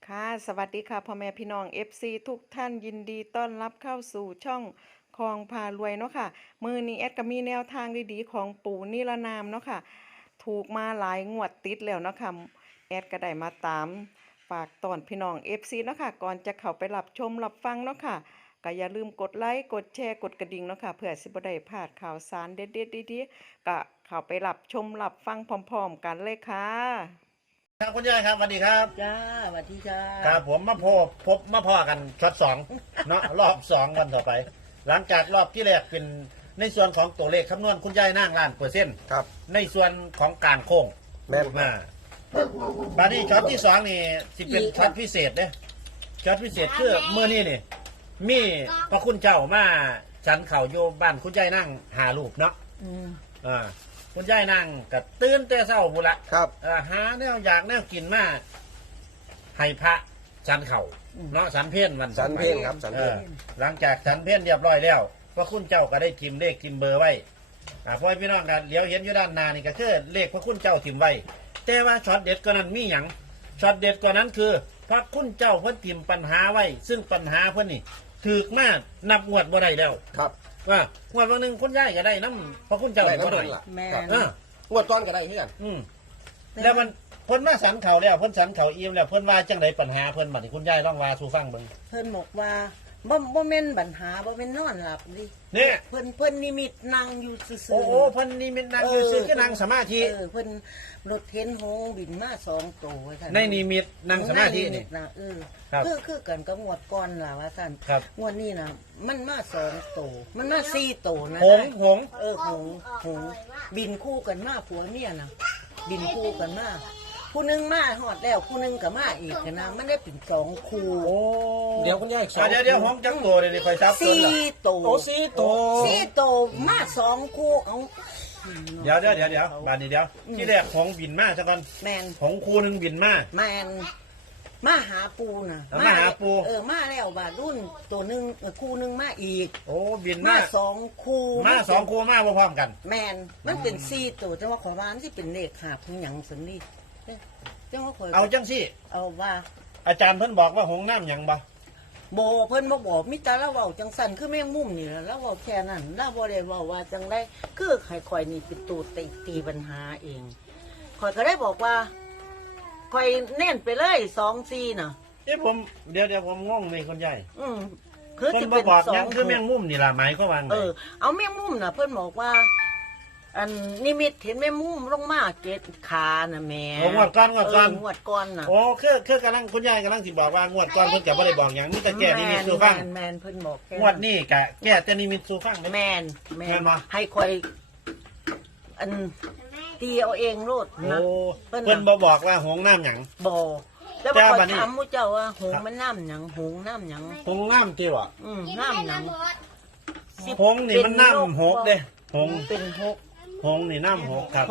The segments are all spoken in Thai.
ค่ะสวัสดีค่ะพ่อแม่พี่น้อง FC ทุกท่านยินดีต้อนรับเข้าสู่ช่องคลองพารวยเนาะค่ะมือนี้แอดก็มีแนวทางดีๆของปู่นิรนามเนาะค่ะถูกมาหลายงวดติดแล้วเนาะค่ะแอดก็ได้มาตามฝากตอนพี่น้อง FC เนาะค่ะก่อนจะเข้าไปรับชมรับฟังเนาะค่ะก็อย่าลืมกดไลค์กดแชร์กดกระดิ่งเนาะค่ะเพื่อสิบ่ได้พลาดข่าวสารเด็ดๆดีๆก็เข้าไปรับชมรับฟังพร้อมๆกันเลยค่ะครับคุณยายครับสวัสดีครับจ้าสวัสดีจ้าครับผมมาพ่อกันช็อตสองเนาะรอบสองวันต่อไป หลังจากรอบที่แรกเป็นในส่วนของตัวเลขคำนวณคุณยายนั่งล้าน% ครับในส่วนของการโค้งแม่นมาบาดนี้ช็อตที่สองนี่สิเป็นช็อตพิเศษเด้ช็อตพิเศษคือเมื่อนี้นี่มีพระคุณเจ้ามาฉันเข่าโยบ้านคุณยายนั่งหาลูกเนาะคุณยายนั่งกับตื่นแต่เช้าบุละครับหาแนวอยากแนวกินมาให้พระฉันเข่าเนาะฉันเพี้ยนวันสันเพลงครับสันเพลงหลังจากฉันเพี้ยนเรียบร้อยแล้วพระคุณเจ้าก็ได้ทิมเลขทิมเบอร์ไว้พ่อพี่น้องกันเดี๋ยวเห็นอยู่ด้านหน้านี่ก็คือเลขพระคุณเจ้าทิมไว้แต่ว่าช็อตเด็ดกว่านั้นมีหยังช็อตเด็ดกว่านั้นคือ พระคุณเจ้าเพิ่นทิมปัญหาไว้ ซึ่งปัญหาเพิ่นนี่ถือมากนับงวดบ่ได้แล้วครับงวดวันหนึ่งคุณยายก็ได้น้ำพระคุณเจ้าได้บ่น้ำได้มันล่ะแม่ครับนงวดก้อนก็ได้เพื่อนแล้วมันเพิ่นมาสันเขาแล้วเพิ่นสันเขาอิ่มแล้วเพิ่นว่าจังไดปัญหาเพิ่นบัดนี้คุณยายลองว่าสู่ฟังเบิ่งเพิ่นบอกว่าบ่แม่นปัญหาบ่แม่นนอนหลับดิเนี่ยเพิ่นนิมิตนั่งอยู่ซื่อๆโอ้โหเพิ่นนี่มันนั่งอยู่ซื่อคือนั่งสมาธิเพิ่นรถเห็นหงส์บินมา2ตัวไว้ท่านในนิมิตนั่งสมาธินี่นะครับคือกันกับงวดก่อนล่ะว่าท่านครับงวดนี้น่ะมันมา2ตัวมันมา4ตัวนะหงหงหงส์บินคู่กันมาผัวเมียน่ะบินคู่กันมาผู้หนึงมาฮอดแล้วผู้หนึงก็มาอีกนะมันได้เป็น2คู่โอ้เดี๋ยวคุณยายสองเดี๋ยวหงจังตัวเดี๋ยวคอยซับตัวละ 4ตัวโอ้สี่ตัว 4ตัวมา2คู่เอาเดี๋ยวบาดนี้เดี๋ยวที่แรกหงบินมาซะก่อนแมนหงคู่หนึงบินมาแมนมาหาปูน่ะมาหาปูมาแล้วบาดรุ่นตัวหนึงคู่หนึงมาอีกโอ้บินมามา 2คู่มาสองคู่มาบ่พร้อมกันแมนมันเป็น4ตัวแต่ว่าของร้านที่เป็นเลขหาบของหยังสันนี่จังว่าข่อยเอาจังสิเอาว่าอาจารย์เพิ่นบอกว่าหงน้ำหยังบ่โบเพิ่นบ่บอกมิตรละเว้าจังสั่นคือแมงมุมนี่ล่ะแล้วเว้าแค่นั้นแล้วบ่ได้เว้าว่าจังได๋คือให้ข่อยนี่เป็นตัวตีปัญหาเองข่อยก็ได้บอกว่าข่อยเน้นไปเลย2-4น่ะผมเดี๋ยวผมงงเลยคุณยายคือเพิ่จะนบ่เป็นบอกสอหยังงคือแมงมุมนี่ล่ะหมายความว่าไงเอาแมงมุมน่ะ เพิ่นบอกว่า อันนิมิตเห็นแมงมุมลงมาเจ็ดขาน่ะแม่โอ้งวดก่อนงวดก่อนน่ะโอ้คือกำลังคุณยายกำลังสิบอกว่างวดก่อนเพิ่นก็บ่ได้บอกหยังมีแต่แก้นิมิตสู่ฟังแมนเพิ่นบอกแค่งวดนี้ก็แก้แต่นิมิตสู่ฟังแมแม่นแม่นบ่ให้คอยอันตีเอาเองโลดโอ้นะเพิ่นบ่บอกว่าหงน้ำหยังบ่แล้วแต่บ่บัคอดยนี้ถามหมู่เจ้าว่าหงมันน้ำหยังหงน้ำหยังหงน้ำติบ่น้ำหยังหงนี่มันน้ำหกเด้หงเป็นหกหงนี่น้ำหกครับ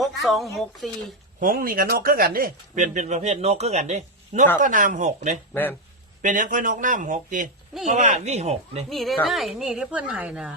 6-2-6-4 หงนี่ก็นกคือกันดิเป็นประเภทนกคือกันดินกก็น้ำหกเด้แม่นเป็นหยังค่อยนกน้ำหกติเพราะว่าวิหกเด้นี่ได้ครับได้นี่ที่เพิ่นให้น่ะ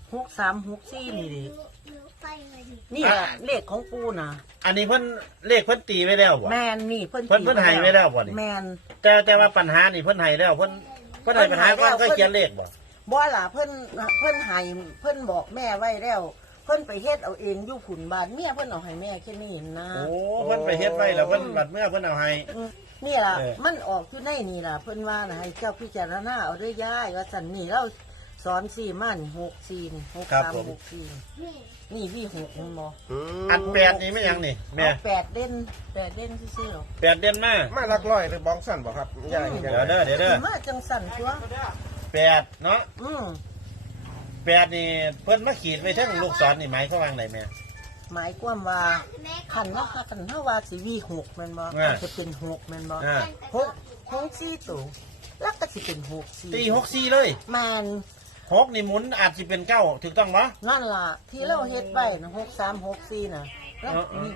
6-3-6-4นี่ดินี่ล่ะเลขของปูน่ะอันนี้เพิ่นเลขเพิ่นตีไว้แล้วบ่แมนนี่เพิ่นเพิ่นให้ไว้แล้วบ่นี่แมนแต่ว่าปัญหานี่เพิ่นให้แล้วเพิ่นให้ปัญหาก่อนก็เขียนเลขบ่บ่ล่ะเพิ่นให้เพิ่นบอกแม่ไว้แล้ว เพิ่นไปเฮ็ดเอาเองอยู่ผุนบ้านเมียเพิ่นเอาให้แม่แค่นี้นะโอ้เพิ่นไปเฮ็ดไว้แล้วเพิ่นบัดเมื่อเพิ่นเอาให้นี่ล่ะเออมันออกอยู่ในนี่ล่ะเพิ่นว่าน่ะให้เจ้าพิจารณาเอาเด้อยายว่าซั่นนี่เราสอน4มานี่6-4นี่6-3-6-4นี่วิ6มันบ่อันแปดนี่ไม่ยังนี่แม่เอา8เด่นซื่อๆหรอกแปดเดือนมามาลักร้อยหรือบ้องสั้นบ่ครับยายเดี๋ยวเด้อมาจังสั่นตัวแปดเนาะอืมแปดนี่เพิ่นมาขีดไว้เทั้งลูกศรนี่หมายเขามว่าไงแม่หมายความว่าคันเนาะคันเฮาว่าสิวี6แม่นบ่อ่าอาจจะเป็น6แม่นบ่อ่า 6-4ตัวแล้วก็สิเป็น6-4 ตี64เลยมันหกนี่หมุนอาจสิเป็นเก้าถูกต้องบ่นั่นล่ะ ที่เราเฮ็ดไว้นะ6-3-6-4น่ะแล้วนี่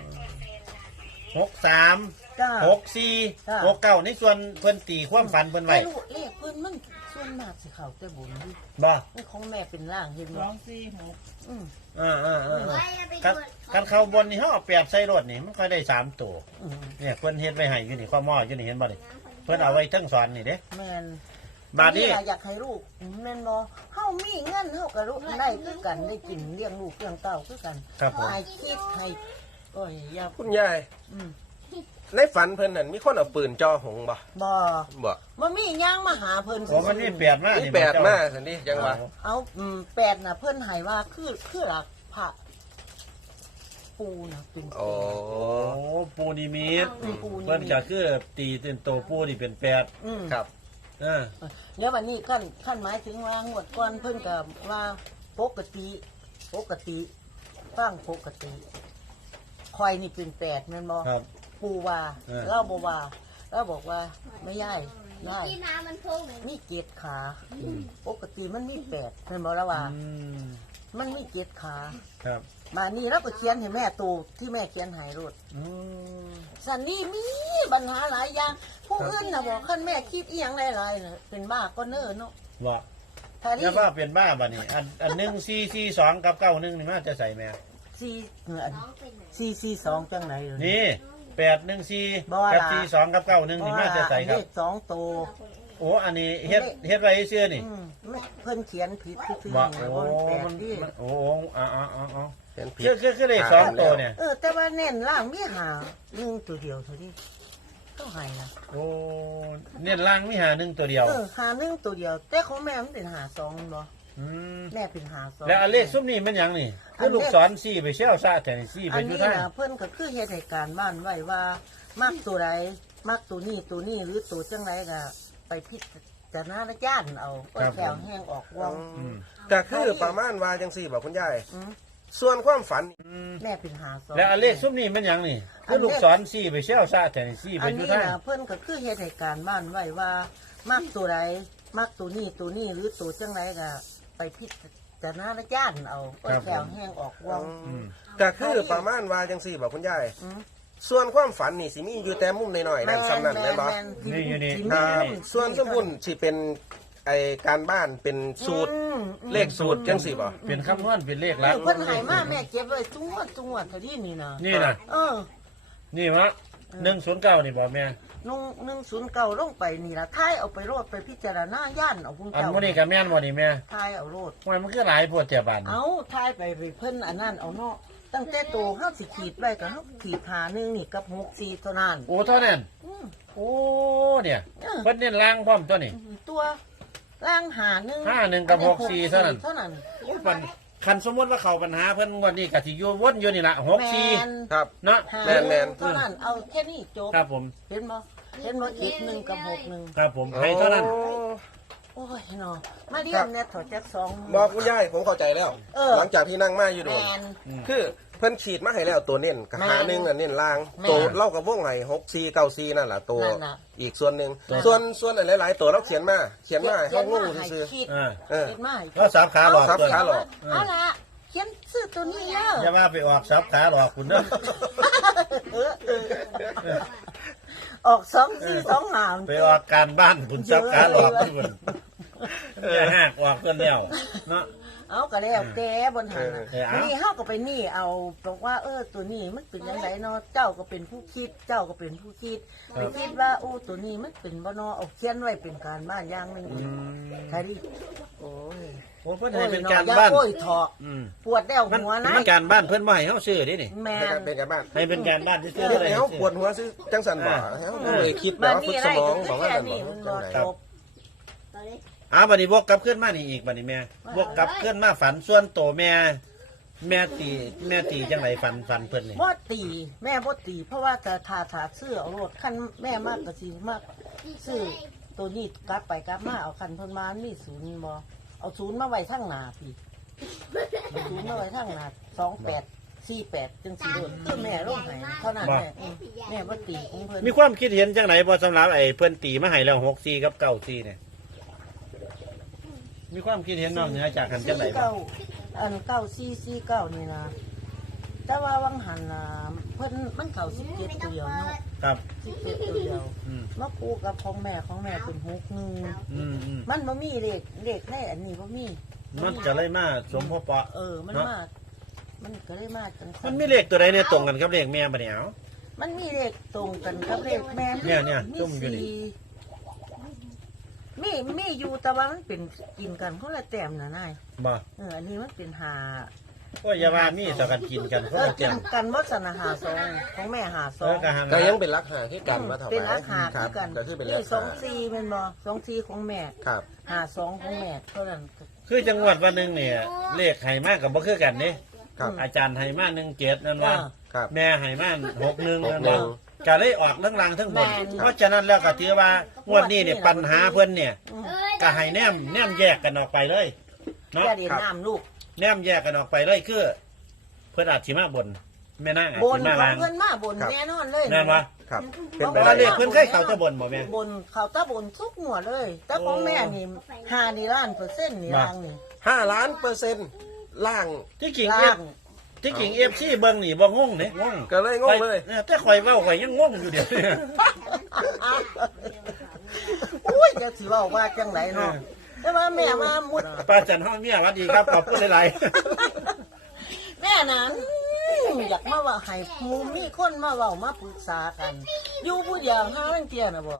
63 จ้า จ้ะ 64 69ในส่วนเพิ่นตีความฝันเพิ่นไว้ไม่รู้เลขเพิ่นมันส่วนมากสิเข้าแต่บนดิบ่นี่ของแม่เป็นล่างเห็นบ่อืมกันเข้าบนนี่เฮาเอาแปดใส่รถนี่มันค่อยได้3ตัวอืมเนี่ยเพิ่นเฮ็ดไว้ให้อยู่นี่ข้อหม้ออยู่นี่เห็นบ่นี่พิ่นเอาไว้ทั้งสอนนี่เด้แม่นบาดนี้ล่ะอยากให้ลูกแม่นบ่เฮามีเงินเฮาก็ลูกได้คือกันได้กินเลี้ยงลูกเลี้ยงเต้าคือกันครับผมให้คิดให้โอ้ยอย่าคุณยายอืมในฝันเพิ่นนั่นมีคนเอาปืนจ่อหงบ่บ่บ่บ่มีหยังมาหาเพิ่นโอ้มันนี่แปดมากนี่แปดมาสันนี่จังหวะเอาแปดน่ะเพิ่นให้ว่าคือหลักพระปูน่ะเป็นโอ้โอ้ปูนิมิตปูนี่เพิ่นก็คือตีเป็นโตปูนี่เป็นแปดอืมครับแล้ววันนี้ขั้นหมายถึงว่างวดก่อนเพิ่นก็ว่าปกติตั้งปกติคอยนี่เป็นแปดแม่นบ่ครับปูว่าเออเราบ่ว่าเราบอกว่าไม่ย่ายได้ที่น้ำมันพุ่งมีเจ็ดขาปกติมันมีแปดแม่นบ่ละว่าอืมมันมีเจ็ดขาครับมานี่เราก็เขียนให้แม่ตูที่แม่เขียนให้รถอืมสันนี่มีปัญหาหลายอย่างผู้อื่นน่ะบอกขั้นแม่คิดอีหยังหลายๆน่ะเป็นบ้าก็เน้อเนาะบ่ถ้านี่แล้วว่าเป็นบ้าบัดนี้อัน1 4 4 2กับ91นี่มาจะใส่แม่สี่น้องเป็นไหน 442จังไหนเลยนี่814 บ่กับล่ะ 42กับ91นี่มาจะใส่ครับเลขสองตัวโอ้อันนี้เฮ็ดไว้เสื้อนี่ไม่เพิ่นเขียนผิดคือบ่นี่โอ้ว่ามันแปดมันที่โอ้อ๋อเป็นผิดคือเลขสองตัวเนี่ยแต่ว่าเน้นล่างมีหาหนึ่งตัวเดียวเท่านี้ต้องให้นะโอ้เนี่ยล่างมีหาหนึ่งตัวเดียวหาหนึ่งตัวเดียว แต่ของแม่มันเป็นหาสองบ่อืมแม่เป็นหาสองแล้วอันเลขซุ้มนี่มันหยังนี่คือลูกศรสี่ไปเชี่ยวซะแต่นี่สี่ไปอันอยู่นี้ทางนะเพิ่นก็คือเฮ็ดให้การบ้านไว้ว่ามักตัวใดมักตัวนี้หรือตัวจังไรก็ไปพิจารณาญาณเอาก็แถวแห้งออกวงอืมแต่คือประมาณว่าจังสี่บอกคุณยายอืมส่วนความฝันอืมแม่เป็นหาสองแล้วอันเลขซุ้มนี่มันหยังนี่คือลูกศรสี่ไปเชี่ยวซะแต่นี่สี่ไปอันอยู่นี้ทางนะเพิ่นก็คือเฮ็ดให้การบ้านไว้ว่ามักตัวใดมักตัวนี้หรือตัวจังไรก็ไปพิจารณาญาณเอาก็แถวแห้งออกวงอืมแต่คือประมาณว่าจังสี่บอกคุณยายอืมส่วนความฝันนี่สิมีอยู่แต่มุมหน่อยๆนั่นซ้ำนั่นแม่นบ่นี่อยู่นี่ที่ครับมีส่วนสมบุญสิเป็นไอการบ้านเป็นสูตร เลขสูตรจังสี่บ่เป็นคำนวณเป็นเลขลักเพิ่นให้มาแม่เก็บไว้ทุกงวดเท่านี้นี่นะนี่นะเออนี่วะ109นี่บ่แม่ 109ลงไปนี่ล่ะท้ายเอาไปโรดไปพิจารณาย่านเอาพุ่งอันเจ้ามื้อนี้ก็แม่นบ่นี่แม่ท้ายเอาโรดทำไมมันคือหลายโพวดเจ้าบานนี่เอาท้ายไปเพิ่นอันนั้นเอาเนาะตั้งแต่โตเฮาสิขีดไว้ก็เฮาขีดหาหนึงนี่กับ64เท่านั้นโอ้เท่านั้นอืมโอ้เนี่ยเพิ่นเน้นล่างพร้อมตัวนี่ตัวล่างหาหนึง 51กับ64เท่านั้นเท่านั้นปันคันสมมติว่าเขาปัญหาเพิ่นงวันนี้ก็สิอยู่วนอยู่นี่ล่ะแม่น 64 ครับเนาะหาแม่นหนึ่งเท่านั้นเอาแค่นี้จบครับผมเห็นบ่71กับ61 ครับผมให้เท่านั้นโอ้ยเนาะมาเรียนเนี่ยถอดจากสองบอกคุณยายผมเข้าใจแล้วเออหลังจากที่นั่งมาอยู่โดแมนนคือเพิ่นขีดมาให้แล้วตัวเน้นกับแม่นหาหนึ่งน่ะเน้นล่างแม่นตัวเล่ากับวงไห้6494นั่นแหละตัวนั่นน่ะอีกส่วนหนึ่งส่วนหลายๆตัวเราเขียนมาให้เขางงให้ซื่อคิดอ่าเออคิดมาให้ก็สับขาหลอกสับตัวขาหลอกเอาละเขียนซื้อตัวนี้แล้วอย่าว่าไปออกสับขาหลอกคุณเด้อออก2 4 2 5 ไปออกการบ้านคุณสับขาหลอกที่เพิ่นอย่าหักออกเพิ่นแล้วเนาะเอาก็แล้วแกบนหันน่ะเออเอานี่เฮาก็ไปนี่เอาบอกว่าตัวนี้มันเป็นจังไดเนาะเจ้าก็เป็นผู้คิดเจ้าก็เป็นผู้คิดไปคิดว่าตัวนี้มันเป็นบ่เนาะเอาเขียนไว้เป็นการบ้านอย่างหนึงอีกใครดิโอ้ยโอ้เพิ่นให้เป็นการบ้านโอ้ยเถาะอืมปวดแล้วมันหัวนะเป็นการบ้านเพิ่นบ่ให้เฮาซื้อเด้นี่แม่เป็นการบ้านให้เป็นการบ้านซื่อเดี๋ๆเลยยวปวดหัวซื้อจังสันบ่เลยคิดแล้วฝึกสมองบอกว่าสันบ่จังไหนจบตอนนี้บัดนี้บวกกลับขึ้นมานี่อีกบัดนี้แม่บวกกลับขึ้นมาฝันส่วนโตแม่ตีจังไหนฝันเพิ่นนี่บ่ตีแม่บ่ตี เพราะว่าแต่ถาซื้อเอารถคันแม่มากก็สิมากซื้อตัวนี้กลับไปกลับมาเอาคันเพิ่นมามีศูนย์บ่เอาศูนย์มาไว้ทางหน้าพี่เอาศูนย์มาไว้ทางหน้า28 48จังซี่โดดคือแม่ลงให้เท่านั้นแม่แม่บ่ตีของเพิ่นมีความคิดเห็นจังไหนบ่สำหรับไอ้เพิ่นตีมาให้แล้ว64กับ94เนี่ยมีความคิดเห็นนอกเหนือจากหันจังไหนบ่อัน9449นี่นะแต่ว่าวังหันน่ะเพิ่นมันเข้า17ตัวเดียวเนาะครับ 17ตัวเดียวอืมมาคู่กับของแม่เป็น61 อืมมันบ่มีเลขในอันนี้บ่มีมันก็เลยมาสมพอปะมันมา มันก็เลยมาจังซั่มันมีเลขตัวใดเนี่ยตรงกันกับเลขแม่บ่เนี่ยเอามันมีเลขตรงกันกับเลขแม่เนี่ยจุ่มอยู่นี่ 4 มีอยู่แต่ว่ามันเป็นกินกันคนละแต้มนะนายบ่อันนี้มันเป็นหาโอ้ยอย่าว่ามีต่อกันกินกันคนละกิแจ่นมกันวัฒนหาซองของแม่หาซเอออง ก็หันก็ละยังเป็นรักหาที่กันว่าเท่าไหเป็นร่อาหารครัคืบอกันก็คือเป็นรันี่กสอหางซีเป็นบ่2 4ของแม่ครับหา2ของแม่เท่านั้นคือจังหวัดวันหนึงเนี่ยเลขให้มากกับบ่คือกันนี่ครับอาจารย์ให้มา17นั่นว่าครับแม่ให้มา61นั่น 61 ว่าก็เลยออกทั้งล่างทั้งบนแม่นเพราะฉะนั้นแล้วก็ถือว่างวดนี้เนี่ยปัญหาเพิ่นเนี่ยก็ให้แนมแยกกันออกไปเลยเนาะแค่เดียนน้ำลูกแนมแยกกันออกไปเลยคือเพิ่นอาจสิมาบนแม่นางอาจบสินมาขอล่าง งเพื่อนมาบนครับแน่นอนเลยแน่นวะครับเพเป็นราะไปว่าได้เลขเพิ่นเคยเข้าแตะบนบ่แม่บนเขาตะบนทุกหัวเลย แต่ของแม่นี่5นี่ล้านเปอร์เซ็นต์นี่ล่างนี่ 5,000,000%ล่างที่กิ่งล่างที่กิ่ง FC เบิ่งนี่บ่งงเด้งงก็เลยงงเลยนี่แต่ข่อยเว้าข่อยยังงงอยู่เดี๋ยวนี้อุ้ยจะสิเว้าว่าจังไหนเนาะแต่ว่าแม่มามุดป้าจันฮ้องเมียสวัสดีครับขอบคุณหลายแม่นั้นอยากมาว่าให้หมูมีคนมาเว้ามาปรึกษากัน อยู่ผู้เดียวหาเรื่องเตี้ยน่ะบ่